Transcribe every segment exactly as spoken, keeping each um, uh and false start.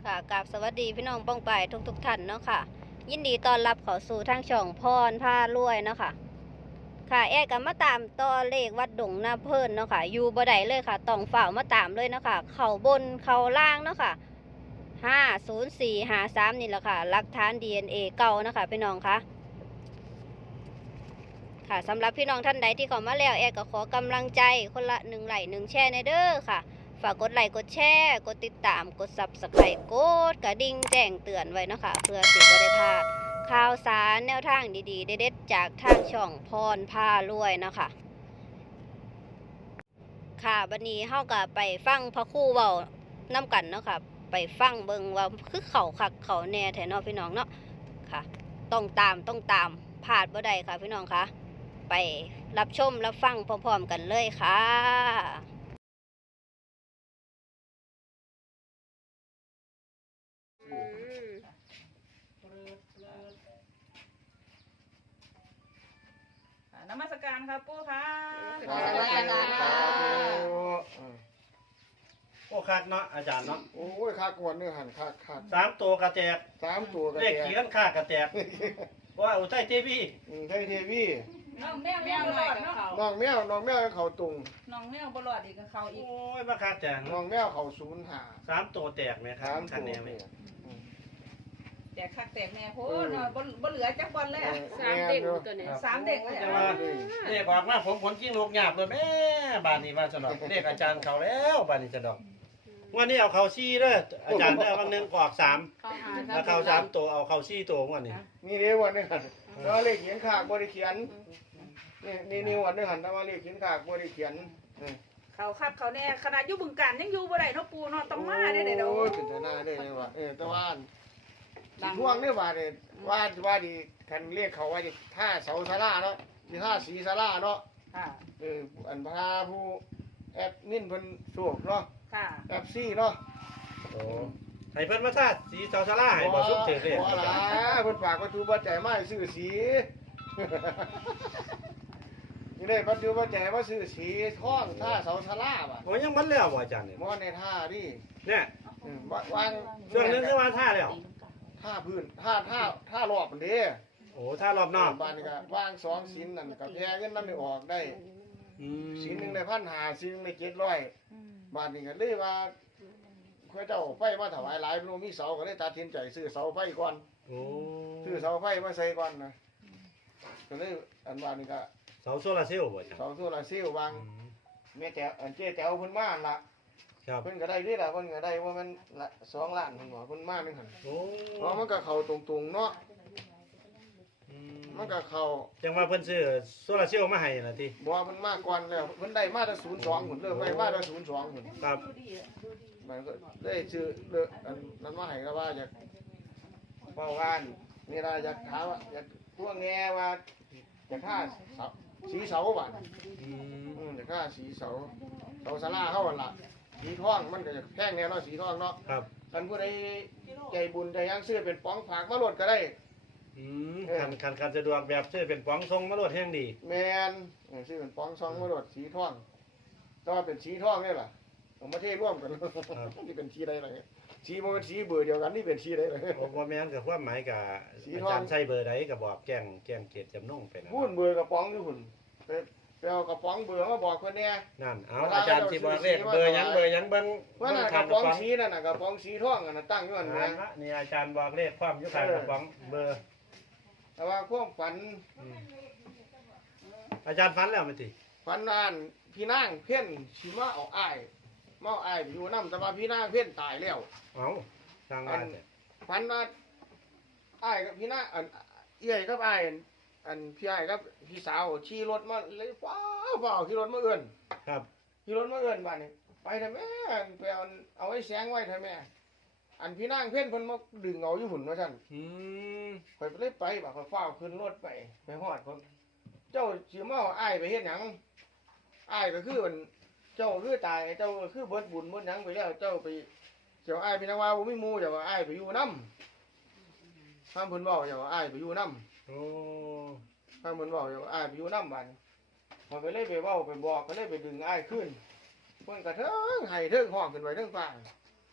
ค่ะกราบสวัสดีพี่น้องป้องไปทุกทุกท่านเนาะค่ะยินดีต้อนรับเข้าสู่ทางช่องพรพารวยเนาะค่ะค่ะแอร์ก็มาตามต่อเลขวัดดงนาเพิ่นเนาะค่ะอยู่บ่ได้เลยค่ะต้องฝ่าวมาตามเลยเนาะค่ะเข่าบนเข่าล่างเนาะค่ะห้าศูนย์สี่ห้าสามนี่แหละค่ะหลักฐาน ดี เอ็น เอ เก่านะคะพี่น้องคะค่ะสำหรับพี่น้องท่านใดที่เข้ามาแล้วแอร์ก็ขอกำลังใจคนละหนึ่งไลค์หนึ่งแชร์ในเด้อค่ะฝากกดไลค์กดแชร์กดติดตามกดซับสไครต์กดกระดิ่งแจ้งเตือนไว้นะคะเพื่อสิบ่ได้พลาดข่าวสารแนวทางดีๆเด็ดๆจากทางช่องพรพารวยนะคะค่ะวันนี้เฮาก็ไปฟังพระครูเว้านํกันเนาะค่ะไปฟังเบิ่งว่าคือเขาคักเขาแน่แท้เนาะพี่น้องเนาะค่ะต้องตามต้องตามพลาดบ่ได้ค่ะพี่น้องคะไปรับชมรับฟังพร้อมๆกันเลยค่ะนมัสการครับปู่ค่ะนมัสการค่ะโอ้คักเนาะอาจารย์เนาะโอ้ยคักงวดนึงหันคักคักสามตัวกระแจกสามตัวกันเลขเขียนค่ากระแจกว่าอุทัยเทวีอืมไทยเทวีน้องแมวแมวหน่อยกับเขาน้องแมวน้องแมวเขาตุงน้องแมวบลอดอีกกับเขาอีกโอ้ยมาคักจังน้องแมวเขาศูนย์หาสามตัวแตกไหมครัสาบมคันตัวแนี้ไหมเนี่ยอืมแต่คักแต่แม่โพนบ่บ่เหลือจักบอลเลยสามเด็กตัวนี้สามเด็กเลยจะว่าเลขออกมาผมผลกิ้งลูกหยาบเลยแม่บานนี้ว่าสนอกเลขอาจารย์เขาแล้วบานนี้จะดอกวันนี้เอาเขาซี่เด้ออาจารย์ได้วันหนึงออกสามแล้วเขาสามตัวเอาเขาซี่ตัววันนี้นี่เด้วันนึงหันแต่ว่าเลขเขียนขากบ่ได้เขียนนี่นี่นี่วันนึงหันแต่ว่าเลขเขียนขากบ่ได้เขียนนี่เขาคักเขาแน่ขนาดอยู่บึงการยังอยู่บ่ได้เนาะปู่เนาะต้องมาได้เด้อโอ้ยเป็นทนายได้เลยว่ะเออแต่ว่าสิท่วงเนี่ยว่าเนี่ยว่าว่าดีคันเรียกเขาว่าดิท่าเสาศาลาเนาะที่ท่าสีศาลาเนาะค่ะเอออันพาผู้แอปนิ่นเพิ่นสวกเนาะค่ะแอปซี่เนาะโอ้ให้เพิ่นมาซาดสีเสาซาร่าให้บ่สุกเถิดเลยบ่ล่ะเพิ่นฝากวัตถุปัจจัยมาให้ซื้อสี นี่ได้วัตถุปัจจัยมาซื้อสีท่องท่าเสาศาลาบ่ะโอ้ยังมันแล้วบ่อาจารย์เนี่ยมอในท่าดิเนี่ยเออววางช่วงนึงคือว่าท่าแล้วท่าพื้นท่าท่าท่ารอบมันเด้โอ้ท่ารอบนอกบ้านนี่ก็วางสองสินนั่นก็แพงเงินนำได้ออกได้อืมสินหนึงได้พันห้าสินหนึงได้เจ็ดร้อยบ้านนี้ก็เลยว่าเขาเจ้าไฟมาถวายหลายบ่มีเสาก็เลยตัดสินใจซื้อเสาไฟก่อนโอ้ซื้อเสาไฟมาใส่ก่อนนะก็เลยอันบ้านนี้ก็เสาโซลาร์เซลล์บ่อาจารย์เสาโซลาร์เซลล์วางอืมแม่แจ๋วอันเจ๊แจ๋วเพิ่นมาหั่นล่ะครับเพิ่นก็ได้เด้ล่ะเพิ่นก็ได้ว่ามันละสองล้านเพิ่นบอกเพิ่นมานึงหั่นโอ้เพราะมันก็เข้าตรงๆเนาะอืมันก็เข้าจังว่าเพิ่นซื้อโซลาร์เซลล์มาให้น่ะติบ่ว่าเพิ่นมาก่อนแล้วเพิ่นได้มาแต่ศูนย์สองพุ่นเริ่มได้มาแต่ศูนย์สองพุ่นครับมันก็ได้ซื้อเด้ออันนั้นมาให้ก็ว่าอยากเฝ้างานนี่ล่ะอยากถามว่าอยากพวกแง่ว่าอยากท่าเสาสีเสาบ้านอืมอืมอยากท่าสีเสาเสาศาลาเฮาหั่นล่ะสีทองมันก็จะแพงแน่เนาะสีทองเนาะครับคันผู้ใดใจบุญใจยังซื้อเป็นป๋องฝากมาโหลดก็ได้อืมคันคันคันสะดวกแบบซื้อเป็นป๋องทรงมาโลดแห้งดีแมนเออซื้อเป็นป๋องซองมาโหลดสีทองแต่ว่าเป็นสีทองนี่ล่ะเอามาเทร่วมกัน นี่เป็นสีใดล่ะสีมันเป็นสีเบอร์เดียวกันนี่เป็นสีใดล่ะโอ้บ่แม่นกับความหมายกับสีอาทองจารย์ใช้เบอร์ใดก็บอกแจ้งแจ้งเกียรติจำนงไปนะพูนเบอร์กระป๋องอยู่หุ่นไปไปเอากระป๋องเบอร์มาบอกคนแน่นั่นเอาอาจารย์สิบอกเลขเบอร์หยังเบอร์หยังเบิ่งว่าเบิ่งน่ะกข้าระงกป๋ระองป๋องสีนั่นน่ะกระป๋องสีทองอันน่ะตั้งอยู่นั่นอ่านะนละนี่อาจารย์บอกเลขความอยู่ข้างกระป๋องเบอร์แต่ว่าความฝันอืมอาจารย์ฝันแล้วมั้ยติฝันนานพี่นางเพ่นสิมาเอาอ้ายมาเอาอ้ายไปอยู่นํแต่ว่าพี่นางเพ่นตายแล้วเอ้าทางว่าแต่ฝันว่าอ้ายกับพี่นาอันเอี้ยกับอ้ายอันอันพี่อ้ายกับพี่สาวขี่รถมาเลยฟ้าวฟ้าวขี่รถมาเอื้อนครับขี่รถมาเอื้อนบ้านนี้ไปเถอะแม่ไปเอาเอาไว้แสงไว้เถอะแม่อันพี่นางเพ่นเพิ่นมาดึงเอาอยู่หุ่นว่าซั่นอืมข่อยไปเลยไปบ่าข่อยฟ้าวขึ้นรถไปไปฮอดเพิ่นเจ้าสิมาเอาอ้ายไปเฮ็ดหยังอ้ายก็คือมันเจ้าคือตายเจ้าก็คือเบิดบุญเบิดหยังไปแล้วเจ้าไปเจ้าอ้ายพี่นางว่าบ่มีหมู่เจ้าว่าอ้ายไปอยู่นำ ข้ามเพิ่นเว้าอย่างว่าอ้ายไปอยู่นำโอ้ข้ามเพิ่นเว้าอย่างว่าอ้ายไปอยู่นำบัดนี้มันก็เลยไปเว้าไปบอกก็เลยไปดึงอ้ายขึ้นเพิ่นก็เทิงให้เทิงห้องขึ้นไว้เทิงฟ้าอ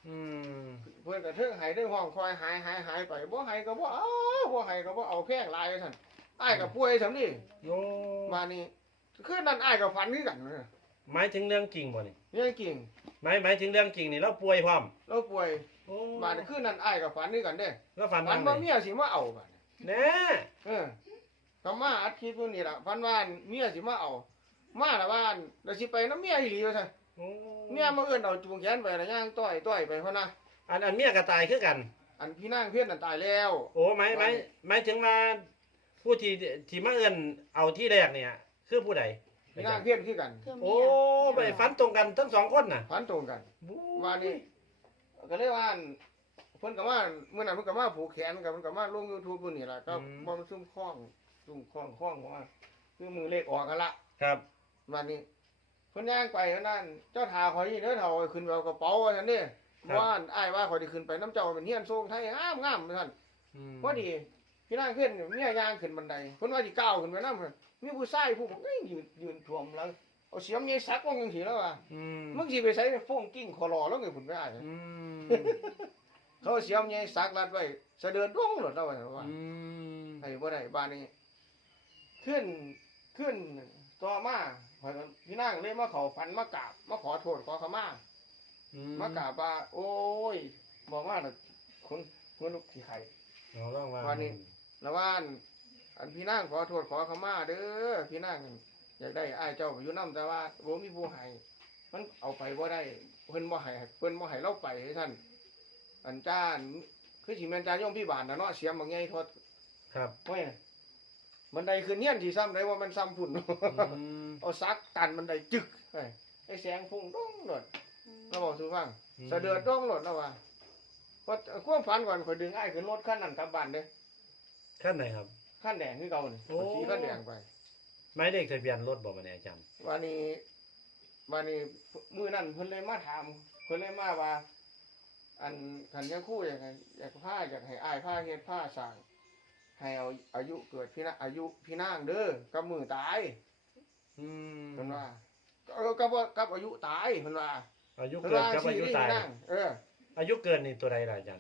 อืมเพิ่นก็เทิงให้ได้ห้องคอยหายหายหายไปบ่ให้ก็บ่เอาบ่ให้ก็บ่เอาแพงหลายซั่นอ้ายก็ป่วยซั่นนี่โอ้มานี่คือนั่นอ้ายก็ฝันคือกันเด้อหมายถึงเรื่องจริงบ่นี่เรื่องจริงหมายหมายถึงเรื่องจริงนี่เราป่วยพร้อมเราป่วยโอ้มานี่คือนั่นอ้ายก็ฝันคือกันเด้แล้วฝันฝันว่าว่าไงเมียสิมาเอาบัดนี้แน่เออก็มาอัดคลิปอยู่นี่ล่ะฝันว่าเมียสิมาเอา มาละบ้านแล้วสิไปน้ำเมียอีหลีว่าซั่นโอ้เมียมาเอิ้นเอาจูงแขนไปแล้วย่างต้อยต้อยไปพุ่นน่ะอันอันเมียก็ตายคือกันอันพี่นางเพี้ยนนั่นตายแล้วโอ้หมายหมายหมายถึงว่าผู้ที่ที่มาเอิ้นเอาที่แรกเนี่ย คือผู้ใดพี่นางเพี้ยนคือกันเครื่องโอ้เมียไปฝันตรงกันทั้งสองคนน่ะฝันตรงกันบู๊ว่านี่ก็เลยว่าอั่นเพิ่นก็มาเมื่อนั้นเพิ่นก็มาผูกแขนกับเพิ่นก็มาลง YouTube พุ่นนี่ล่ะก็บ่มันซุ่มคล้องซุ่มคล้องคล้องว่าคือมือเลขออกกันละครับวันนี้เพิ่นย่างไปว่านั่นเจ้าทาข่อยนี่เด้อเฒ่าขึ้นไปเอากระเป๋าว่าซั่นเด้ว่าอั่นอ้ายว่าข่อยสิขึ้นไปน้ำเจ้าเป็นเฮียนทรงไทยงามๆว่าซั่นอืมพอดีพี่นางเพิ่นเมียย่างขึ้นบันไดเพิ่นว่าสิก้าวขึ้นไปนำมีผู้ชายผู้บอกเอ้ยยืนยืนท่วมหลังเอาเสียมใหญ่สักลงจังซี่แล้วว่าอืมมึงสิไปใส่โฟ้งกิ้งคอรอแล้วไงพุ่นไปอ้ายอืมเขาเสียมใหญ่สักรัดไว้เสะเดือดดวงหลดแล้วว่าอืมให้บ่ได้บ้านนี้ขึ้นขึ้นต่อมาข่อยก็พี่นางเลยมาเข้าฝันมากราบมาขอโทษขอขมาอืมากราบว่าโอ้ยบอกว่าน่ะคนคนลูกขี้ไข่เอาลองว่าวันนี้ แล้วว่าอันอันพี่นางขอโทษขอขมาเด้อพี่นางอยากได้อ้ายเจ้าไปอยู่นำแต่ว่าบ่มีผู้ให้มันเอาไปบ่ได้เพิ่นบ่ให้เพิ่นบ่ให้เราไปให้ท่านอันจ้านคือสิแม่นจาโยมพี่บานน่ะเนาะเสียมบ่ใหญ่โทษครับโอ้ยมันไดคือเนียนสิซ้ำได้ว่ามันซ้ำพุ่นอืมเอาซักตันมันไดจึกไอ้ไอ้แสงพุ่งดงโลดเราบอกสู่ฟังสะเดือดดงโลดแล้วว่าเพราะความฝันก่อนข่อยดึงอ้ายขึ้นรถคันนั้นกลับบ้านเด้ขั้นไหนครับคันแดงคือเก่านี่โอ้สีคันแดงไปหมายเลขทะเบียนรถบอกมาเนี่ยอาจารย์วันนี้วันนี้มื้อนั้นเพิ่นเลยมาถามเพิ่นเลยมาว่า อันคันยังคู่อยากให้อยากพาอยากให้อ้ายพาเฮ็ดพาสร้างให้เอาอายุเกิดพี่นะอายุพี่นางเด้อกับมือตายอืมเพิ่นว่าเออกับว่ากับอายุตายเพิ่นว่าอายุเพิ่นเกิดว่ากับอายุตายสิได้นั่งเอออายุเกินนี่ตัวใดล่ะอาจารย์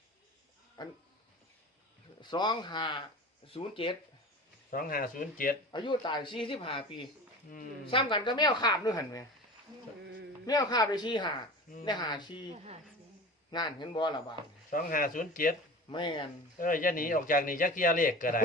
สองห้าศูนย์เจ็ดสองห้าศูนย์เจ็ดอายุตายสี่สิบห้าปีอืมซ้ำกันก็แมวคาบด้วยหั่นแหมอืมแมวคาบได้สี่ห้าอืมได้ห้าสี่งานเห็นบ่ล่ะบาดสองห้าศูนย์เจ็ดแม่นเอออย่าหนีออกจากนี่จักเทียเลขก็ได้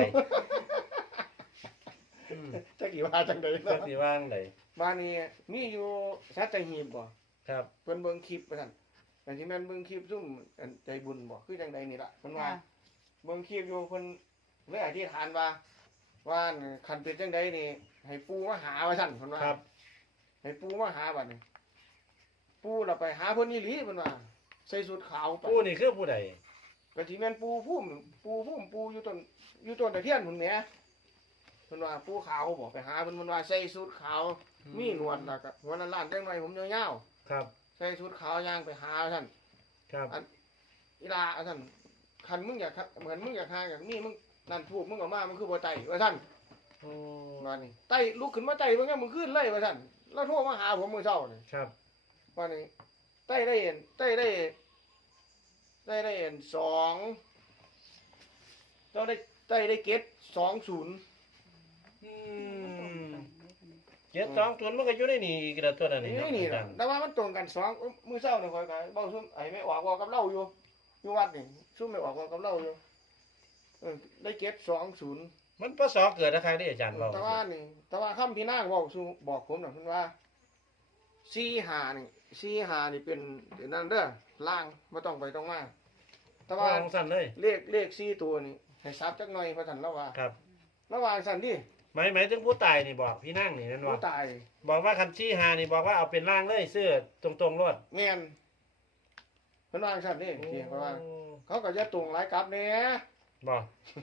อืมจักกี่ว่าจังได๋จักเนาะสิว่างไดบ้านนี้มีอยู่สัตหีบบ่ครับเพิ่นเบิ่งคลิปว่าซั่นแต่ที่แม่นเบิ่งคลิปซุ่มอันใจบุญบ่คือจังใดนี่ล่ะเพิ่นว่าเบิ่งคลิปอยู่เพิ่นเลยอธิษฐานว่า ว่าคันเป็นจังใดนี่ให้ปู่มาหาว่าซั่นเพิ่นว่าครับให้ปู่มาหาบัดนี้ปู่เราไปหาเพิ่นอีหลีเพิ่นว่าใส่ชุดขาวไปผู้นี่คือผู้ใดก็สิแม่นปู่พุ่มปู่พุ่มปู่อยู่ต้นอยู่ต้นตะเคียนพุ่นแหมเพิ่นว่าปู่ขาวบ่ไปหาเพิ่นเพิ่นว่าใส่ชุดขาว มีหนวดแล้วก็หัวล้านๆจังหน่อยผมยาวครับๆใส่ชุดขาวย่างไปหาท่านครับอีลาท่านคันมึงอยากเหมือนมึงอยากหาอย่างนี้มึงนั่นถูกมึงออกมามึงคือบ่ไตว่าท่านโอ้ว่านี่ไตลุกขึ้นมาไตเบิ่งแม่มึงขึ้นเลยว่าท่านแล้วโทรมาหาผมมื้อเช้านี่ครับว่านี่ไตได้เห็นไตได้ได้ได้เห็นสองเจ้าได้ไตได้เกตสองศูนย์อืมเจ็ดสองศูนย์มันก็อยู่ในนี่อีกแล้วตัวนั้นนี่นี่เนาะนี่อานะจารย์แต่ว่ามันตรงกันสองมื้อเช้านี่ข่อยก็เบ้าซุ่มไอ้ไม่ออกว่ากับเราอยู่อยู่วัดนี่ซุ่มไม่ออกว่ากับเราอยู่เออได้เกตสองศูนย์มันพศเกิดนะครับที่อาจารย์เว้าแต่ว่านี่แต่ว่าคำพี่นางบอกสู่บอกผมน่ะเพิ่นว่าสี่หานี่สี่หานี่เป็นเดี๋ยวนั้นเด้อล่างบ่ต้องไปต้องมาแต่ว่าว่าของสั้นเลยเลขเลขสี่ตัวนี่ให้ซับจักหน่อยเพราะท่านเราว่าครับระหว่างสั่นดิหมายหมายถึงผู้ตายนี่บอกพี่นั่งนี่นั่นผู้ว่าตายบอกว่าคันชี้หานี่บอกว่าเอาเป็นร่างเลยเสื้อตรงๆรถแม่นเพิ่นว่าสั่นดิที่เพราะว่า เขาก็จะตรงหลายกลับแหน่บอก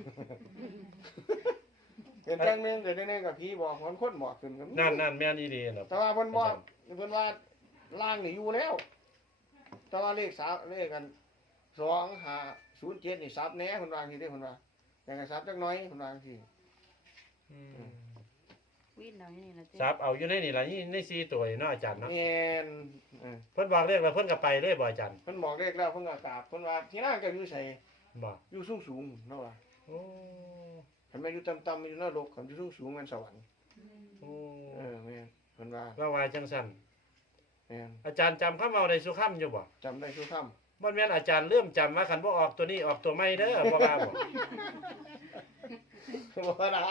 เห็นจังหนึงเกิดได้นึงกับพี่บอกคนคนบอกขึ้นก็มีนั่นนั่นแม่นอีดีเนาะแต่ว่าเพิ่นบอกเพิ่นว่าล่างนี่อยู่แล้ว แต่ว่าเลขสามเลขกันสองห้าศูนย์เจ็ดนี่ซับแหน่เพิ่นว่าจังซี่เด้เพิ่นว่าอย่างไรซับจักหน้อยเพิ่นว่าจังซี่อืมวิ่งเอาอย่างนี้นะซับเอาอยู่ในนี่ล่ะนี่ในสี่ตัวนี่เนาะอาจารย์เนาะแม่นเออเพิ่นบอกเลขแล้วเพิ่นก็ไปเลยบ่อาจารย์เพิ่นบอกเลขแล้วเพิ่นก็กราบเพิ่นว่าที่นั่นก็อยู่ไสบ่อยู่สูงๆเนาะว่าโอ้คันแม่นอยู่ต่ำๆอยู่นรกคันอยู่สูงๆมันสวรรค์โอ้เออแม่นเพิ่นว่าเราว่าจังซั่นแม่นอาจารย์จำคำเอาได้สุคำอยู่บ่จำได้ทุกคำบ่แม่นอาจารย์เริ่มจำว่าคันบ่ออกตัวนี้ออกตัวใหม่เด้อบ่ว่าบ่บ่ล่ะ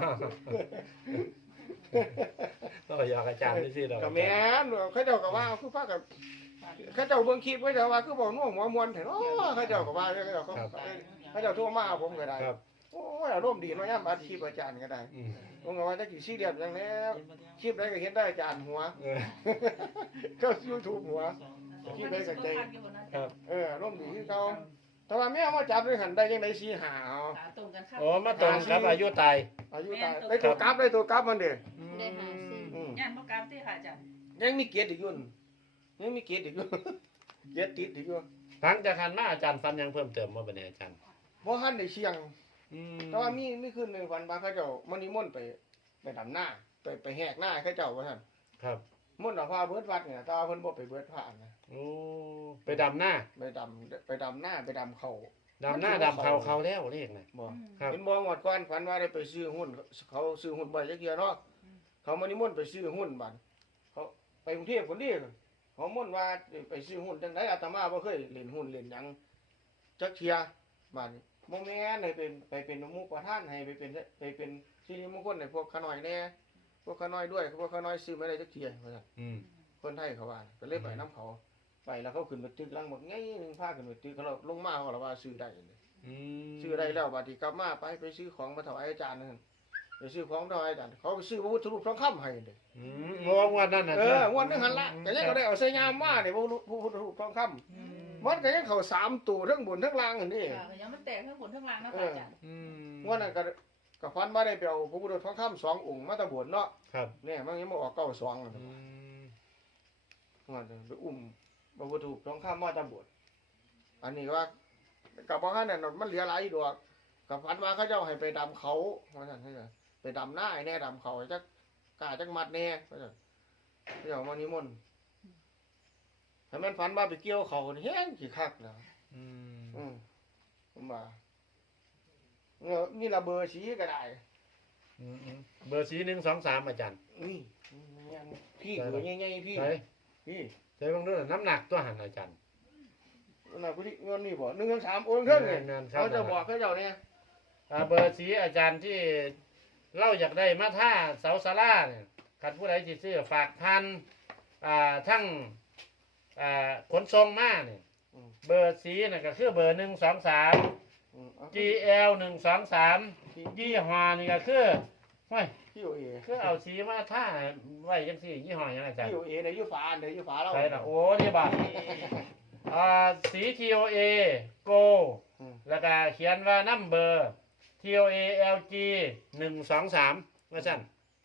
เราก็อยากอาจารย์ซื่อๆดอกก็แม่นเขาเจ้าก็ว่าคือพากับเขาเจ้าเบิ่งคลิปไว้แต่ว่าคือบ่น่วงหัวมวนแท้เนาะเขาเจ้าก็ว่าเขาเจ้าเขาเขาเจ้าโทรมาหาผมก็ได้ครับโอ้ยอารมณ์ดีเนาะยามอัดคลิปอาจารย์ก็ได้อืมผมก็ว่าจะกี่ซีเรียสจังแล้วคลิปใดก็เห็นได้อาจารย์หัวเออก็ YouTube หัวคลิปใดก็ใจครับเอออารมณ์ดีคือเขาแต่ว่าแม่เอามาจับด้วยหันได้จังได๋สิหาเอาตรงกันครับโอ้มาตรงกับอายุตายอายุตายได้ตัวกลับได้ตัวกลับมันเด้อได้หาสี่อืมย่านบ่กราบที่ค่ะอาจารย์ยังมีเกียรติอีกอยู่นั่นยังมีเกียรติอีกอยู่ เกียรติติดอีกอยู่หลังจากคันมาอาจารย์ฟันยังเพิ่มเติมบ่บัดนี้อาจารย์บ่ทันได้เชียงอืมแต่ว่ามีมีคืนหนึงฝันบางเขาเจ้ามันนิมนต์ไปไปดำหน้าไปไปแหกหน้าเขาเจ้าว่าซั่นครับมนต์เอาพาเบิดวัดเนี่ยแต่ว่าเพิ่นบ่ไปเบิดพระนะโอ้ไปดำหน้าไปดำไปดำหน้าไปดำเขาดำหน้าดำเขาเขาแล้วเลขน่ะบ่ครับเห็นบ่งวดก่อนฝันว่าได้ไปซื้อหุ้นเขาซื้อหุ้นบ่จักเที่ยเนาะเขามานิมนต์ไปซื้อหุ้นบัดเขาไปกรุงเทพคนเดียวเขามนต์ว่าไปซื้อหุ้นจังไดอาตมาบ่เคยเล่นหุ้นเล่นหยังจักเที่ยบัดนี้บ่แม่นให้เป็นไปเป็นหมู่ประธานให้ไปเป็นไปเป็นสิริมงคลให้พวกขาน้อยแน่พวกขาน้อยด้วยพวกขาน้อยซื้อไม่ได้จักเที่ยว่าซั่นอืมคนไทยเขาว่าก็เลยไปนํเขาไปแล้วเขาขึ้นไปตึกหลังบักไงนึงพาขึ้นไปตึกเขาลงมาเขาละว่าซื้อได้เลยอืมซื้อได้แล้วบัดนี้กลับมาไปไปซื้อของมาถวายอาจารย์นั่นไปซื้อของถวายอาจารย์เขาไปซื้อพระพุทธรูปทองคำให้เด้อืมโอ้งวดนั้นน่ะเออวันนึงหันละก็ยังก็ได้เอาใส่ยามมาเนี่ยพระพุทธรูปทองคำมันก็ยังเข้าสามตัวทั้งบนทั้งล่างอันนี้ค่ะยังมันแตกทั้งบนทั้งล่างนะอาจารย์อืมวันนั้นก็ก็ฟันมาได้ไปเอาพระพุทธทองคำสององค์มาตะบวนเนาะครับเนี่ยมันยังมาออกเก้าสองนั่นอืมมันไปอุ้มพระพุทธรูปทองคำมาตะบวนอันนี้ว่ากับบ่ฮั่นน่ะมันเหลือหลายดอกกับฟันมาเขาเจ้าให้ไปดำเขาว่าซั่นให้ไปดำหน้าไอ้แน่ดำเขาจักกล้าจักมัดแน่ว่าซั่นเดี๋ยวมานิมนต์ถ้ามันฝันว่าไปเกี่ยวเขานี่แห้งขี้คักแล้วอืมอืมผมว่าเออนี่ละเบอร์สีก็ได้อืมอืมเบอร์สีหนึ่งสองสามอาจารย์นี่นี่อันพี่เบอร์ใหญ่ๆพี่ใช่พี่ใช่บางเรื่องน้ำหนักตัวหันอาจารย์น่ะผู้ที่เงินนี่บ่หนึ่งสามโอนเครื่องนี่แม่นๆครับเขาจะบอกเขาเจ้าเนี่ยอ่าเบอร์สีอาจารย์ที่เล่าอยากได้มาท่าเสาสาราเนี่ยขัดผู้ใดจิซื้อฝากพันอ่าทั้งอ่าขนทรงมาเนี่ยเบอร์สีน่ะก็คือเบอร์หนึ่งสองสามอืมเอาจี แอล หนึ่งสองสามยี่ห้อนี่ก็คือห้ยพี่โอเอคือเอาสีมาท่าไว้ยังสี่ยี่ห้อหยังอาจารย์พี่โอเอในยุฟ้าในยุฟ้าเราใช่ละโอ้นี่บ่าอ่าสี ที โอ เอ Go อืมแล้วก็เขียนว่านัมเบอร์ ที โอ เอ แอล จี หนึ่งสองสามว่าสั่น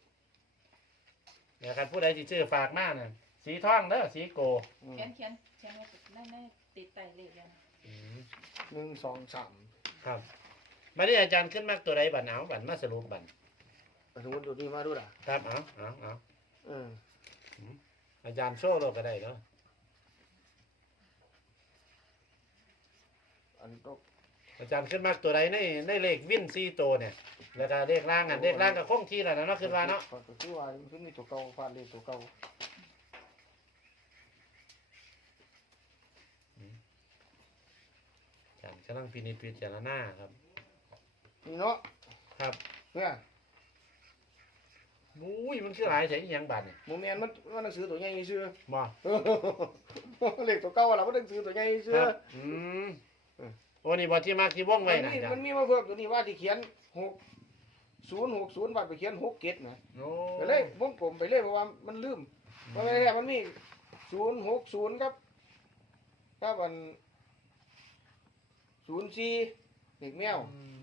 เนี่ยครับผู้ใดที่ชื่อฝากมากน่ะสีทองเด้อสีโกอืมเขียนเขียนเขียนไว้ได้ได้ติดใต้เลขแล้วอืมหนึ่งสองสามครับมาที่อาจารย์ขึ้นมากตัวใดบัตรเอาบัตรมาสรุปบัตรสมมติดูนี่มาดูล่ะครับเอาเอาเอาเอออาจารย์โชว์เราก็ได้เนาะอันก็อาจารย์ขึ้นมากตัวใดในในเลขวินซีโตวเนี่ยแล้วก็เลขล่างอันเลขล่างก็คงที่แล้วนะเนาะขึ้นมาเนาะก็คือว่ามันคือมีตัวเก่าฟาดเลยตัวเก่าอาจารย์กำลังพินิจพิจารณาครับนี่เนาะครับเนี่ยมุ้ยมันคือหลายใส่อีหยังบัตรเนี่ยโมเมนต์มันมันหนังสือตัวใหญ่ซื้อบ่เลขตัวเก่าล่ะมันหนังสือตัวใหญ่ซื้คอรับอืมเออโอ้นี่บอที่มากที่ว่องมัไว้นนะมีอาจารมันย์มีมาเพิ่มตัวนี้ว่าที่เขียนหกศูนย์หกศูนย์บัตรไปเขียนหกเกตนะโอ้ก็เลยวงกลมไปเลยเพราะว่ามันลืมว่าไม่ได้มันมีศูนย์หกศูนย์ครับครับอันศูนย์สี่เด็กแมวอืม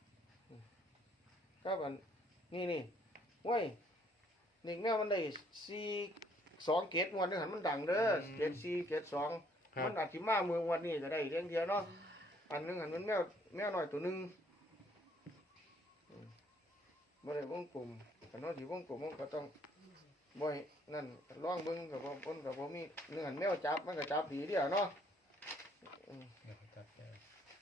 ครับอันนี่นี่เว้ยเด็กแมวมันได้สี่สองเกตวันนึงหันมันดังเด้อเกตสี่เกตสองครับมันอาจสิมาเมืองวันนี้ก็ได้เรื่องเดียวเนาะอันหนึงหันมันแมวแมวน้อยตัวหนึงอืมบ่ได้วงกลมคันว่าสิวงกลมมันก็ต้องบ่ให้นั่นลองเบิ่งก็บ่คนก็บ่มีเนื้อแมวจับมันก็จับดีเดียวเนาะอืมเดี๋ยวเขาจับแก้ว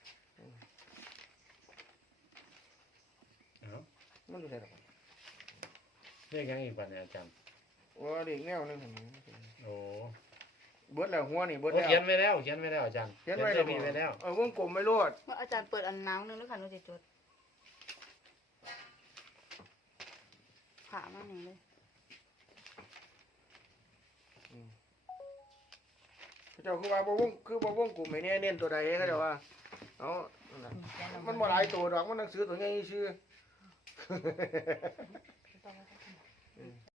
เอามันอยู่ไสล่ะเรียกยังอีกบัดเนี่ยอาจารย์ว่าเด็กแนวหนึงหั่นโอ้เบิดแล้วหัวนี่เบิดโอ้แล้วเขียนไว้แล้วเขียนไว้แล้วอาจารย์เขียนไว้จะมีไว้แล้วเออวงกลมไม่รอดเมื่ออาจารย์เปิดอันน้ำนึงแล้วค่ะหนูสิจดผ่ามาหนึ่งเลยเจ้าคือว่าบ่วงคือบ่วงกลุ่มให้แน่เน้นตัวใดเขาเจ้าว่าเอานั่นน่ะมันบ่หลายตัวดอกมันหนังสือตัวใหญ่ซื่อ